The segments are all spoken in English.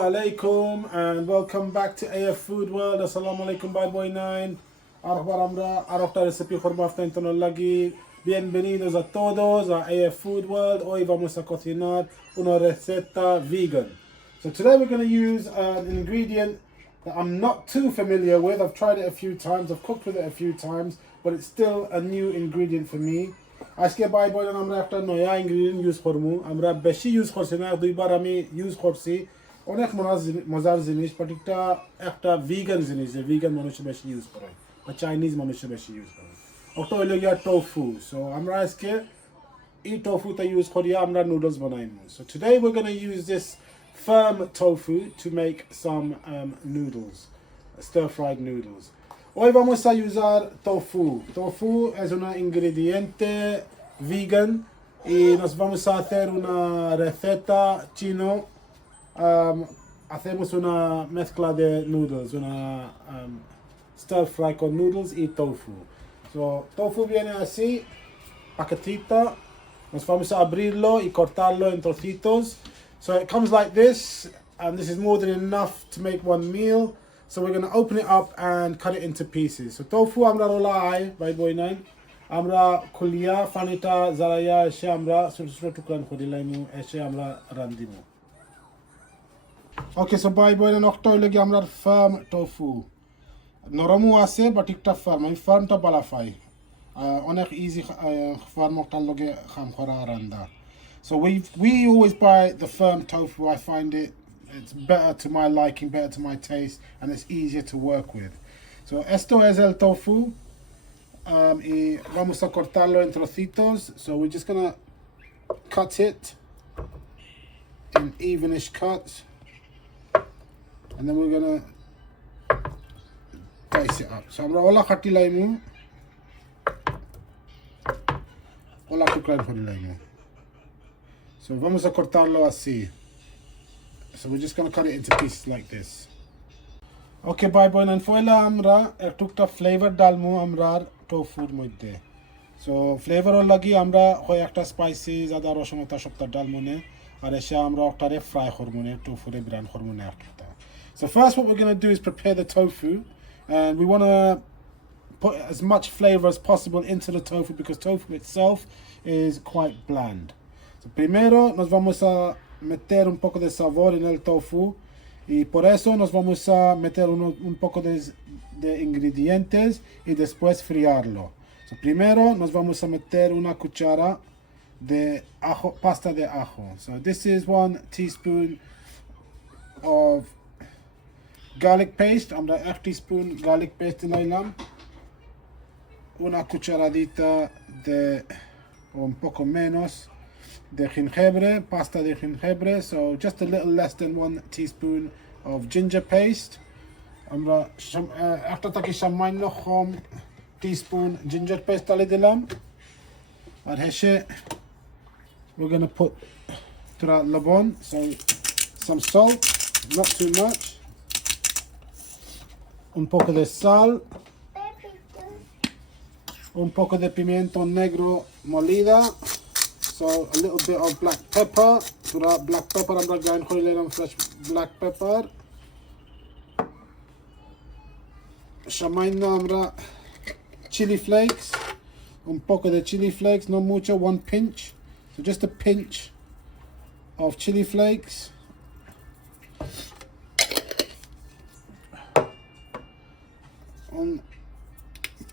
alaikum and welcome back to AF Food World. Assalamu alaikum by boy 9. Ahora amra arota recipe khorma aftantono lagi. Bienvenidos a todos a AF Food World. Hoy vamos a cocinar una receta vegan. So today we're going to use an ingredient that I'm not too familiar with. I've tried it a few times, I've cooked with it a few times, but it's still a new ingredient for me. আজকে by বলেন আমরা একটা নয়া ingredient use করবো। আমরা বেশি use করছি না, দুইবার আমি ইউজ করছি। অনেক মজার জিনিস, বাট একটা ভিগান জিনিস, যে ভিগান মানুষ বেশি ইউজ করে বা চাইনিজ মানুষ বেশি ইউজ করে। ওটা হইল গিয়া টোফু। সো আমরা আজকে এই টোফুটা ইউজ করিয়া আমরা noodles বানাইমু। So today we're going to use this firm tofu to make some noodles, stir-fried noodles. Hoy vamos a usar tofu. Tofu es un ingrediente vegan y nos vamos a hacer una receta chino. Hacemos una mezcla de noodles, una stir fry con noodles y tofu. So, tofu viene así, paquetito. Nos vamos a abrirlo y cortarlo en trocitos. So it comes like this, and this is more than enough to make one meal. So we're going to open it up and cut it into pieces. So tofu amra rolai by boy 9. Amra kulia fanita zaraya eshe amra ছোট টুকরান করিলাইমু, eshe amra randimu. Okay, so by boy 9 octo hইলো কি আমরার farm tofu. নরমও আছে but একটা farm, এই ফার্মটা বালাফাই। অনেক easy farm ওটার লগে খাম করা রান্দা। So we always buy the firm tofu. I find it's better to my liking, better to my taste, and it's easier to work with. So esto es el tofu. Y vamos a cortarlo en trocitos. So we're just gonna cut it in evenish cuts, and then we're gonna dice it up. So আমরা OLA কাটি লাইমু, OLA টুকরা করে লাইমু. So vamos a cortarlo así. So we're just going to cut it into pieces like this. Okay, bye boy. And foila amra ektukta flavor dalmu amrar tofu moddhe. So flavor or lagi amra hoy ekta spices ada roshan ota shokta dalmune ar eshe amra oktare fry hormone tofu re bran hormone ekta. So first what we're going to do is prepare the tofu, and we want to put as much flavor as possible into the tofu because tofu itself is quite bland. So primero nos vamos a meter un poco de sabor en el tofu y por eso nos vamos a meter un poco de ingredientes y después friarlo. So primero nos vamos a meter una cuchara de ajo, pasta de ajo. So this is 1 teaspoon of garlic paste. I'm the 1 teaspoon garlic paste in oilam. Una cucharadita de un poco menos de gingebre, pasta de gingebre, so just a little less than 1 teaspoon of ginger paste. After taki shamay no khom teaspoon ginger paste dali dilam. Ar heshe we're going to put tura labon, so some salt, not too much. Un poco de sal. Un poco de pimiento negro molida. So a little bit of black pepper. Black pepper, I'm not going to fresh black pepper. Shamayna amra chili flakes. Un poco de chili flakes, no mucho, 1 pinch. So just a pinch of chili flakes. Un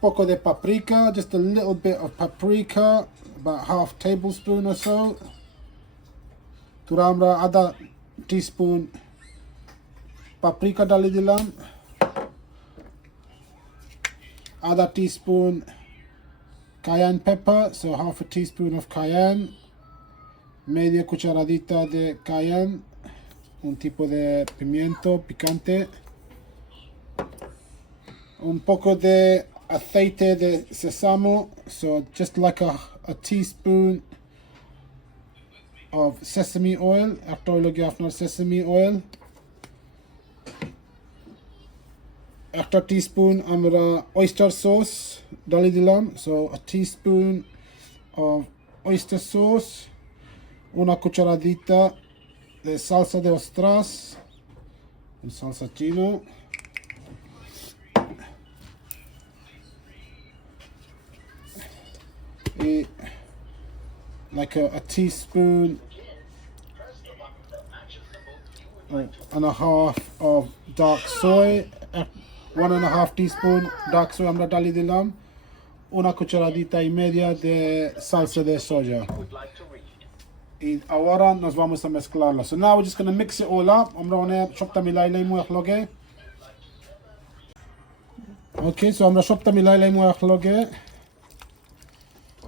poco de paprika, just a little bit of paprika. About 1/2 tablespoon or so. Turamra ada teaspoon paprika dali dilam. Ada teaspoon cayenne pepper, so 1/2 teaspoon of cayenne. Media cucharadita de cayenne, un tipo de pimiento picante. Un poco de aceite de sesamo, so just like a teaspoon of sesame oil. After after sesame oil. After teaspoon amra oyster sauce dali dilam, so a teaspoon of oyster sauce, una cucharadita de salsa de ostras, con salsa chino. Like a teaspoon and a half of dark soy, 1.5 teaspoon dark soy আমরা ডালি দিলাম, una cucharadita y media de salsa de soya. Y ahora nos vamos a mezclarlo. So now we're just going to mix it all up. আমরা অনেক সবটা মিলাই লাইমু একলগে. Okay, so আমরা সবটা মিলাই লাইমু একলগে.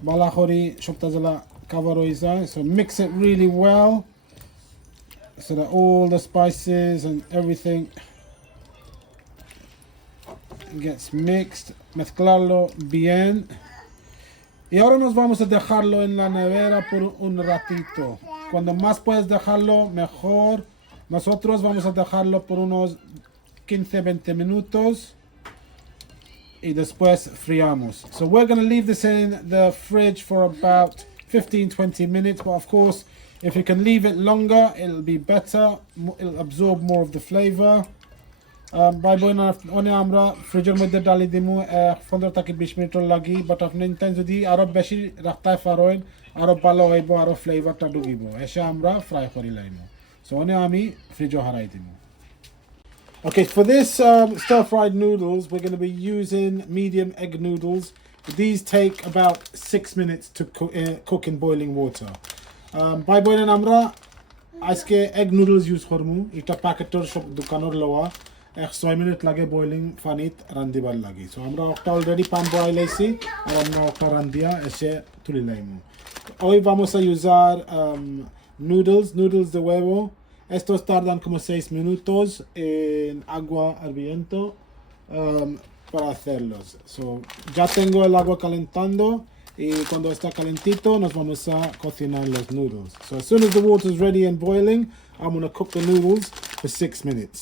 বালা করি সবটা জলা cover হয়ে যায়. So mix it really well so that all the spices and everything gets mixed. Mezclarlo bien. Y ahora nos vamos a dejarlo en la nevera por un ratito. Cuando más puedes dejarlo, mejor. Nosotros vamos a dejarlo por unos 15-20 minutos. Y después friamos. So we're going to leave this in the fridge for about 15-20 minutes. But of course, if you can leave it longer, it'll be better. It'll absorb more of the flavor. By boyna oni আমরা ফ্রিজের মধ্যে ডালি দিমু 15 থেকে 20 minute লাগি, but আপনি intend যদি আরো বেশি রাখতে পারেন আরো ভালো হইব, আরো ফ্লেভারটা ঢুকিব, এসে আমরা ফ্রাই করি লাইমু। সো oni আমি ফ্রিজে হারাই দিমু। Okay, for this stir-fried noodles, we're going to be using medium egg noodles. These take about 6 minutes to cook in boiling water. By boiling আমরা আজকে egg noodles use করমু। এটা প্যাকেটের সব দোকানের লওয়া 6 মিনিট লাগে বয়লিং পানিত রান্দিবার লাগি। সো আমরা একটা অলরেডি পান বয়েল আইছি আর আমরা একটা রান্দিয়া এসে তুলি লাইমু। Hoy vamos a usar noodles de huevo. Estos tardan como 6 minutos en agua hirviendo para hacerlos. So, ya tengo el agua calentando y cuando está calentito nos vamos a cocinar los noodles. So as soon as the water is ready and boiling, I'm going to cook the noodles for 6 minutes.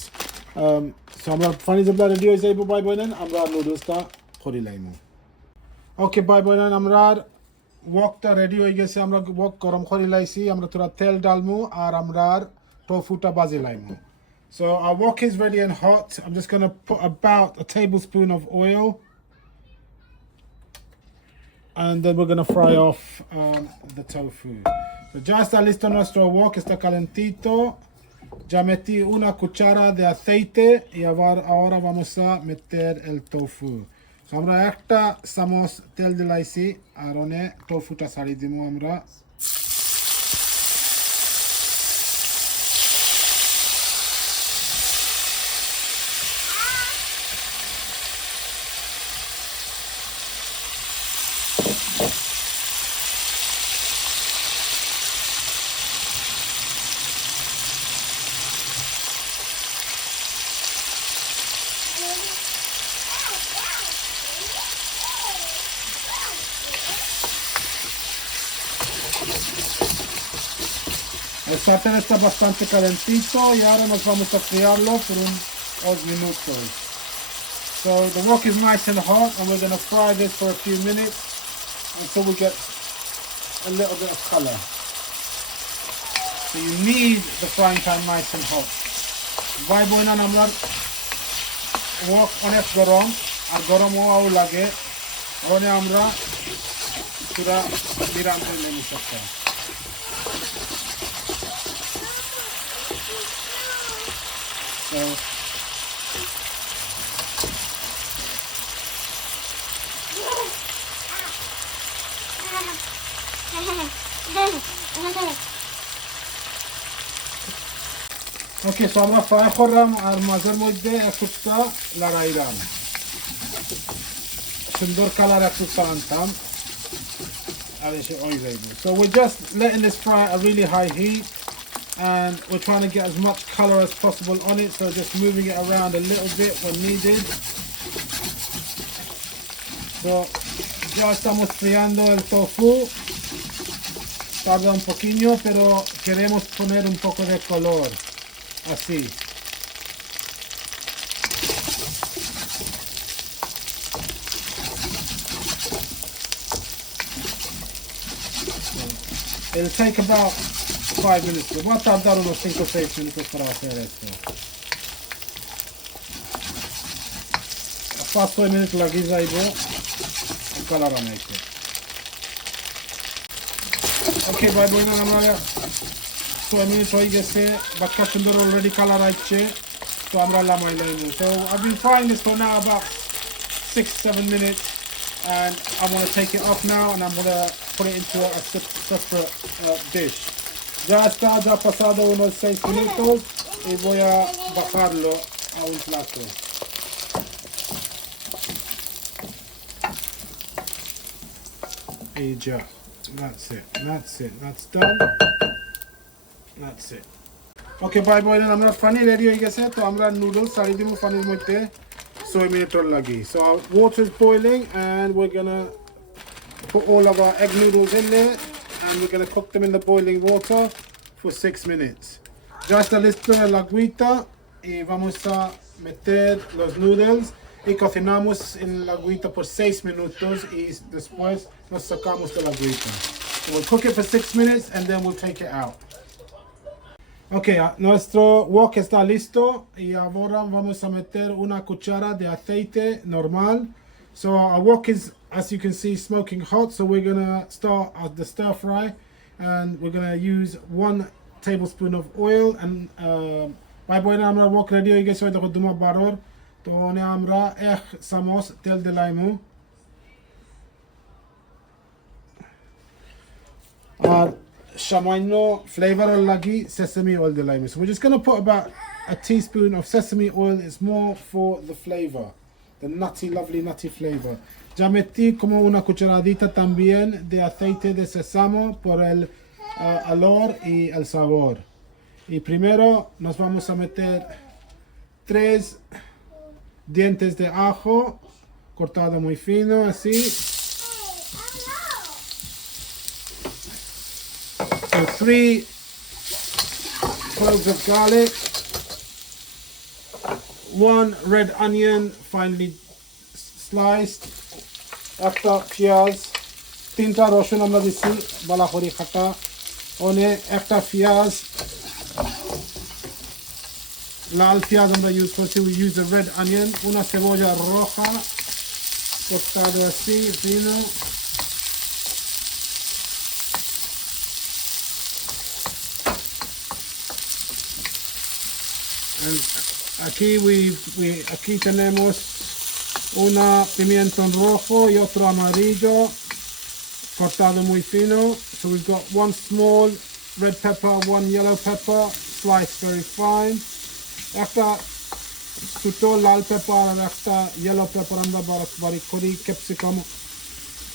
So আমরা funny জবলা ready হয়ে যাইব by বয়নেন, আমরা নুডলসটা করি লাইমু। Okay bye বয়নেন, আমরা ওয়াকটা ready হয়ে গেছে, আমরা ওয়াক গরম করে লাইছি, আমরা তোরা তেল ডালমু আর আমরা tofuটা বাজি লাইমু। So our wok is ready and hot. I'm just going to put about a tablespoon of oil and then we're going to fry off the tofu. So ya está listo nuestro wok, está calentito. Ya metí una cuchara de aceite y ahora vamos a meter el tofu. So আমরা একটা চামচ তেল দিলাইছি আর one tofuটা ছাড়ি দিমু আমরা। El sartén está bastante calentito y ahora nos vamos a friarlo por unos minutos. So the wok is nice and hot and we're going to fry this for a few minutes until we get a little bit of color. So you need the frying pan nice and hot. Bye boy na namlar wok onek gorom ar gorom hওয়াও লাগে, one আমরা পুরা বিরাম করে নিতে পারি। So okay, so আমরা fry করলাম আর মাঝের মধ্যে একটা লড়াইলাম, সুন্দর কালার একটা আনতাম আর এসে হয়ে যাইবে। So we're just letting this fry at a really high heat and we're trying to get as much color as possible on it, so just moving it around a little bit when needed. So ya estamos friando el tofu, tarda un poquito pero queremos poner un poco de color así. It'll take about 5 minutes. Va a tardar unos 5 o 6 minutos para hacer esto. 5-6 minute লাগি যাইব colour আনাইতে। ওকে ভাই বোন, আমরা 6 minute হয়ে গেছে, বাক্কা সুন্দর already colour আসছে। তো আমরা লামাই লাইব। So I've been frying this for now about 6-7 minutes, and I'm going to take it off now and I'm going to put it into a separate dish. Ya está, ya ha pasado unos 6 minutos y voy a bajarlo a un plato. Y ya, that's it, that's done, that's it. Okay, bye boy, আমরা পানি ready হয়ে গেছে। তো আমরা noodles ছাড়ি দিব পানির মধ্যে 6 মিনিট লাগি। So our water is boiling and we're gonna put all of our egg noodles in there and we're gonna cook them in the boiling water for 6 minutes. Ya está listo el agüita y vamos a meter los noodles y cocinamos en la agüita por 6 minutos y después nos sacamos de la agüita. So we'll cook it for 6 minutes and then we'll take it out. Ok, nuestro wok está listo y ahora vamos a meter una cuchara de aceite normal. So our wok is, as you can see, smoking hot. So we're gonna start the stir fry and we're gonna use 1 tablespoon of oil. And by boy আমরা wok ready হয়ে গেছে, দেখো দুমা বারোর। তো আমরা 1 চামচ তেল দিলাইমু আর সামান্য flavor lagi sesame oil দিলাইমু। So we're just going to put about a teaspoon of sesame oil. It's more for the flavor, the nutty, lovely nutty flavor. Ya metí como una cucharadita también de aceite de sésamo por el olor y el sabor. Y primero nos vamos a meter 3 dientes de ajo cortado muy fino así. 3 cloves of garlic, 1 red onion finely sliced, একটা পেঁয়াজ, 3টা রসুন আমরা দিছি বালা করে কাটা, one একটা পেঁয়াজ, লাল পেঁয়াজ আমরা ইউজ করছি, we use a red onion, una cebolla roja cortada así fino, and aquí tenemos una pimiento rojo y otro amarillo cortado muy fino. So we've got 1 small red pepper, 1 yellow pepper sliced very fine. একটা ছোটো লাল paper আর একটা yellow paper আমরা বারিক করি capsicum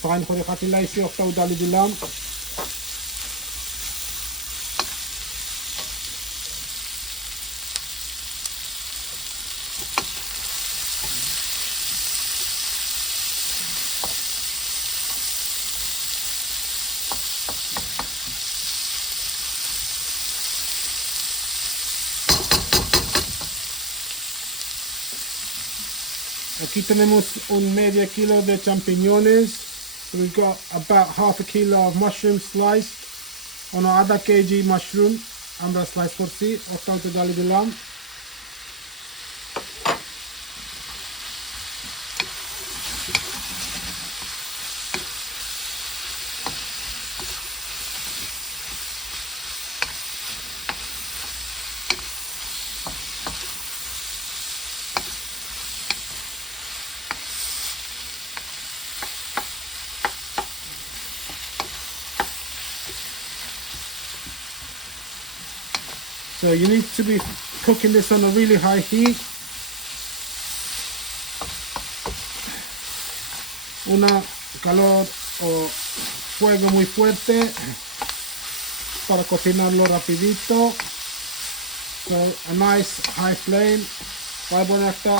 fine করে কাটি লাইছি, একটা উদালি দিলাম। Aquí tenemos un medio kilo de champiñones. So we've got about half a kilo of mushroom sliced. On আধা কেজি mushroom আমরা slice করছি, ওটাও তো ডালি দিলাম। So you need to be cooking this on a really high heat. Una calor o fuego muy fuerte para cocinarlo rapidito. So a nice high flame. Vai bone একটা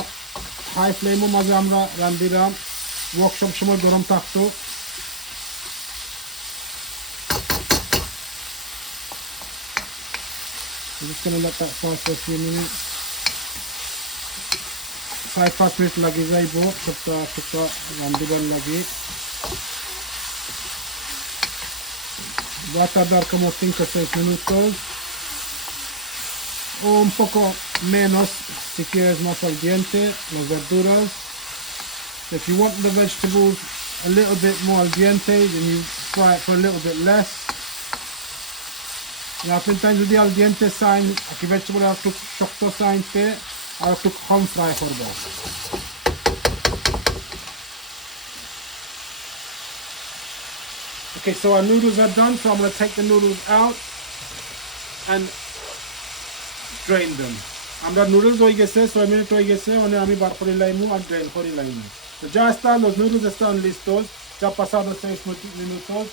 high flame মাঝে আমরা রান্ধিলাম, wok সব সময় গরম থাকতো। I'm just going to let that fry for a few minutes. 5-5 minutes lagi যাইব সবটা রান্ধিবার লাগি। Va a tardar como 5-6 minutos o un poco menos si quieres más al diente las verduras. So if you want the vegetables a little bit more al dente, then you fry it for a little bit less. Ja vind dat jullie al dente zijn, als je vegetable al tuk shokto zijn te, al tuk home fry korbo. Okay, so our noodles are done, so I'm going to take the noodles out and drain them. আমরা noodles হয়ে গেছে 6 minute হয়ে গেছে মানে আমি বার করে লাইমু আর drain করে লাইমু. So ya están, los noodles están listos, ya pasaron 6 minutos.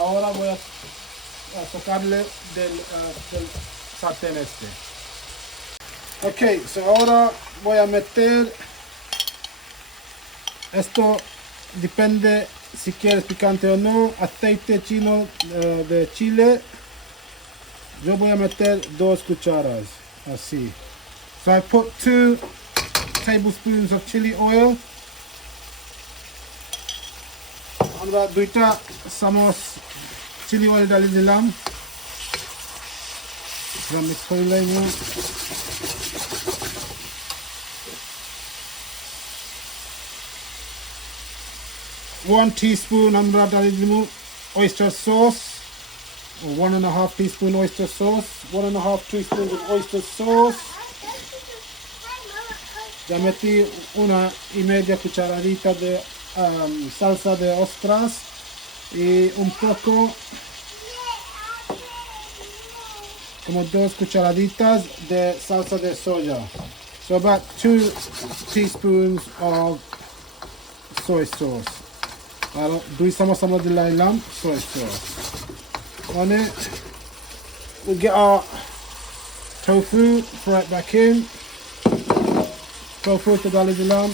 Ahora voy a sacarle del sartén este. Ok, so ahora voy a meter esto, depende si quieres picante o no, aceite chino de chile. Yo voy a meter 2 cucharas, así. So I put 2 tablespoons of chili oil. আমরা দুইটা চামচ chilli oil ডালি দিলাম, mix করে লাইমু। 1 teaspoon আমরা ডালি দিমু oyster sauce, or 1.5 teaspoon oyster sauce, 1.5 teaspoons of oyster sauce. Ya metí 1.5 cucharadita de salsa de ostras y un poco, como 2 cucharaditas de salsa de soya. So about 2 teaspoons of soy sauce. Dui sama-sama dilailam soy sauce. On it, we'll get our tofu, throw it back in. Tofu to dali dilam.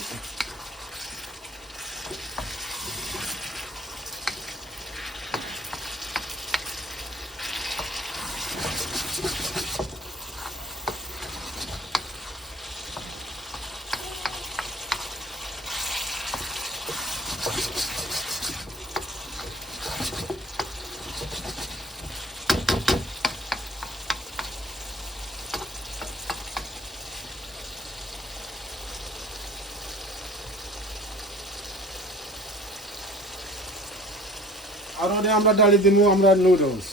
Ahora আমরা ডালি দিমু আমরা noodles.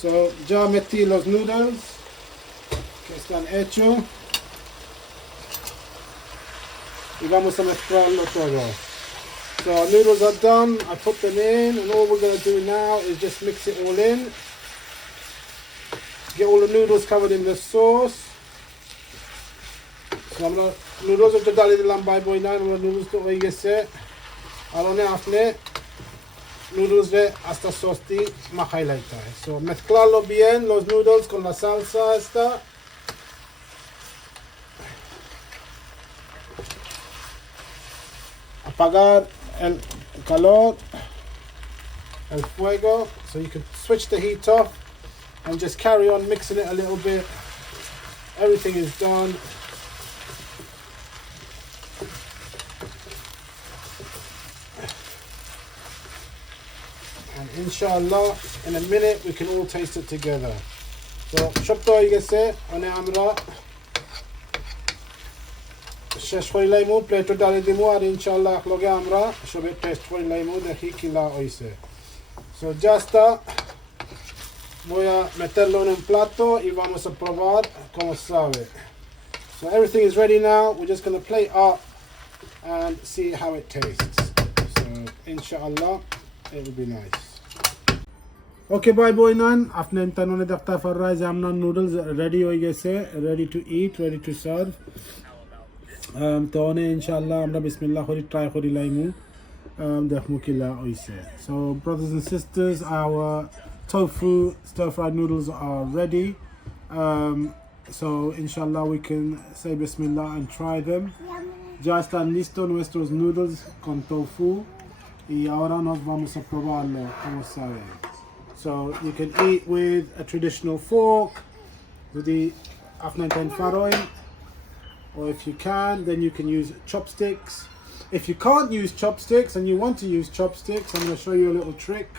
So ya metí los noodles que están hechos y vamos a mezclarlo todo. So our noodles are done. I put them in, and all we're going to do now is just mix it all in. Get all the noodles covered in the sauce. So আমরা noodles to ডালি দিলাম by বই না, আমরা noodles তো হয়ে গেছে। আর অনে আপনি noodles de hasta sosti majailita. So mezclarlo bien los noodles con la salsa esta. Apagar el calor, el fuego, so you can switch the heat off and just carry on mixing it a little bit. Everything is done. And inshallah, in a minute, we can all taste it together. So, shopto igese, ane amra shesh khori laimu, plato dali dimu, ar inshallah akhloge amra shobe taste khori laimu dekhi kila oise. So, ya está. Voy a meterlo en un plato y vamos a probar como sabe. So, everything is ready now. We're just going to plate up and see how it tastes. So, inshallah, it will be nice. Okay, bye boy nan. After tanone dakta farrai jamna noodles ready hoye geche, ready to eat, ready to serve. To one inshallah amra bismillah khori try khori laimu. Dekhmu kila oise. So brothers and sisters, our tofu stir-fried noodles are ready. So inshallah we can say bismillah and try them. Ya están listos nuestros noodles con tofu y ahora nos vamos a probarlo como sabe. So you can eat with a traditional fork, with the afnantan faroin, or if you can, then you can use chopsticks. If you can't use chopsticks and you want to use chopsticks, I'm going to show you a little trick.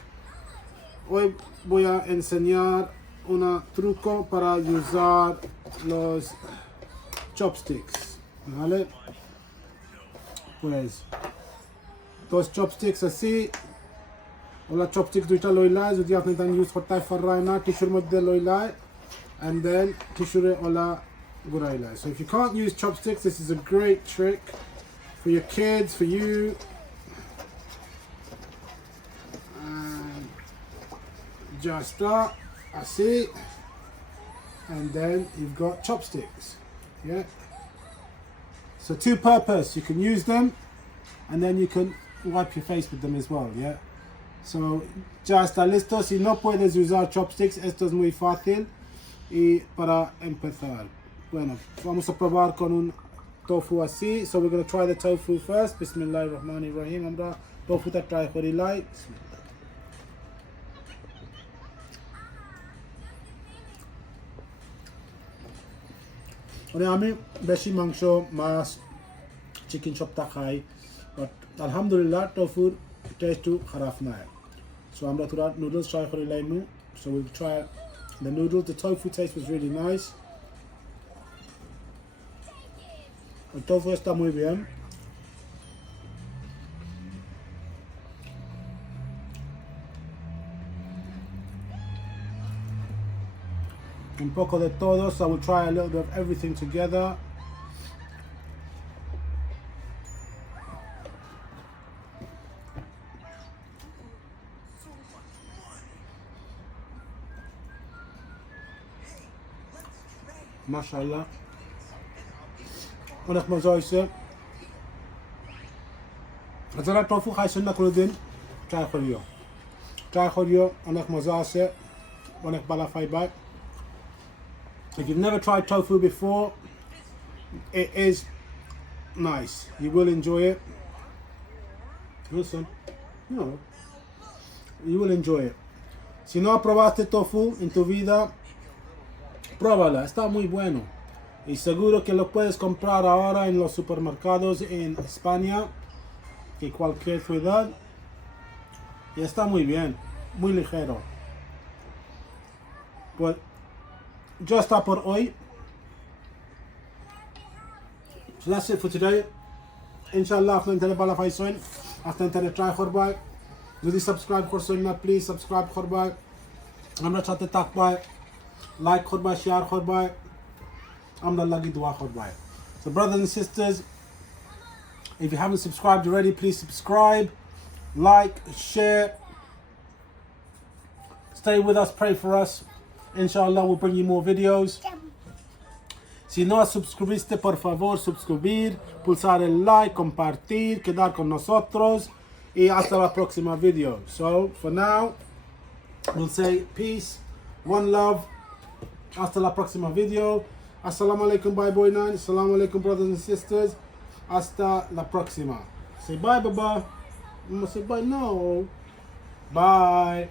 Hoy voy a enseñar un truco para usar los chopsticks. ¿Vale? Pues those chopsticks así. Ola chopsticks duita loilai, যদি আপনি তান use করতে পারেন না টিস্যুর মধ্যে loilai, and then tissue ola gurailai. So if you can't use chopsticks, this is a great trick for your kids, for you. And just that, así, and then you've got chopsticks. Yeah. So two purpose, you can use them, and then you can wipe your face with them as well. Yeah. So ya está listo. Si no puedes usar chopsticks, esto es muy fácil. Y para empezar, bueno, vamos a probar con un tofu así. So we're going to try the tofu first. Bismillahirrahmanirrahim. Amra tofu ta try kori lai. Bismillah. মানে আমি বেশি মাংস, মাছ, chicken সবটা খাই, but আলহামদুলিল্লাহ tofuর টেস্টও খারাপ নাই. So আমরা তোরা noodles try করি লাইমু. So we'll try the noodles. The tofu taste was really nice. El tofu está muy bien. Un poco de todo, so we'll try a little bit of everything together. Mashallah. অনেক মজা হয়েছে. যারা tofu খাইছেন না কোনোদিন try করিও, অনেক মজা আছে, অনেক ভালো fibre. If you've never tried tofu before, it is nice. You will enjoy it. Listen, no, you will enjoy it. Si no probaste tofu en tu vida, pruébala, está muy bueno. Y seguro que lo puedes comprar ahora en los supermercados en España y cualquier ciudad. Y está muy bien, muy ligero. Pues ya está por hoy. So that's it for today. Inshallah, after the bala faisoin, after the try khorbay. যদি subscribe করছেন না, please subscribe khorbay. আমরা সাথে থাকবাই, like khorbay, share khorbay. আমরা লাগি দোয়া khorbay. So brothers and sisters, if you haven't subscribed already, please subscribe, like, share. Stay with us, pray for us. Inshallah, we'll bring you more videos. Si no suscribiste, por favor, suscribir, pulsar el like, compartir, quedar con nosotros. Y hasta la próxima video. So, for now, we'll say peace, one love. Hasta la próxima video. Assalamu alaikum, bye boy nine. Assalamu alaikum, brothers and sisters. Hasta la próxima. Say bye, baba. Say bye, no. Bye.